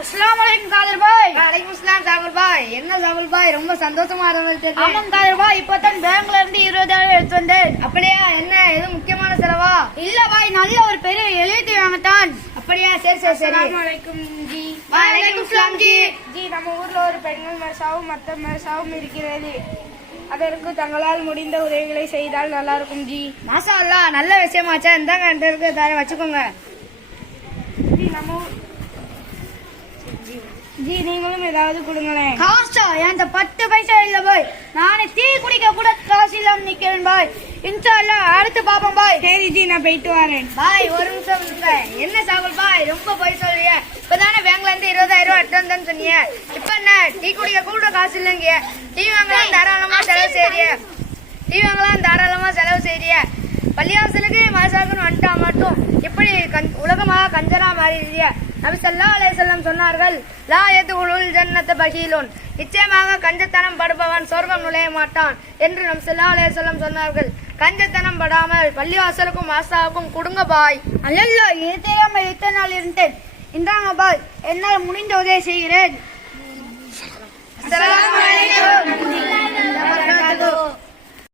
அஸ்லாம் வலைக்கும் காதர் பாய். வலைக்கும் சாகுல் பாய். என்ன சாகுல் பாய்? ரொம்ப சந்தோஷமா இருந்தது ஆமாம் காதர் பாய். இப்பதான் பேங்க்ல இருந்து இருபதாயிரம் எடுத்து வந்தேன். அப்படியா? என்ன? எது முக்கியமான செலவா? இல்ல பாய் நல்ல ஒரு பெரிய எழுதி வாங்கத்தான். அப்படியா? சரி சரி சரி. வலைக்கும் ஜி. வலைக்கும் ஜி. ஜி நம்ம ஊர்ல ஒரு பெண்கள் மரசாவும் மத்த மரசாவும் இருக்கிறது. அதற்கு தங்களால் முடிந்த உதவிகளை செய்தால் நல்லா இருக்கும் ஜி. மாசா அல்லா நல்ல விஷயமாச்சா? இந்தாங்க வச்சுக்கோங்க. ஜி நம்ம ஜி நீங்களும் ஏதாவது கொடுங்களேன். காசா என்கிட்ட பத்து பைசா இல்ல பாய். நானே டீ குடிக்க கூட காசு இல்லாம நிக்கிறேன் பாய். இன்ஷா அல்லா அடுத்து பாப்போம் பாய். சரி ஜி நான் போயிட்டு வரேன். பாய் ஒரு நிமிஷம் இருங்க. என்ன சாகுல் பாய்? ரொம்ப போய் சொல்றிய. இப்பதானே பேங்க்ல இருந்து இருபதாயிரம் ரூபாய் எடுத்து வந்தேன்னு சொன்னீங்க இப்ப என்ன? டீ குடிக்க கூட காசு இல்லைங்க. டீ வாங்கலாம் தாராளமா செலவு செய்றிய. டீ வாங்கலாம் தாராளமா செலவு செய்றிய. பள்ளிவாசலுக்கு மாசாக்கணும் வந்துட்டா மட்டும். இப்படி கஞ்- கஞ்சரா மாறிடுறிய நபி சல்லா அலையம் சொன்னார்கள் லா எது உளுல் ஜன்னத்து பகீலோன். நிச்சயமாக கஞ்சத்தனம் படுபவன் சொர்க்கம் நுழைய மாட்டான் என்று நம் சல்லா அலையம் சொன்னார்கள். கஞ்சத்தனம் படாமல் பள்ளிவாசலுக்கும் மாசாவுக்கும் கொடுங்க பாய். அல்லல்லோ இது தெரியாமல் இத்தனை நாள் இருந்தேன்? இந்தாங்க பாய் என்னால் முடிந்த உதவி செய்கிறேன்.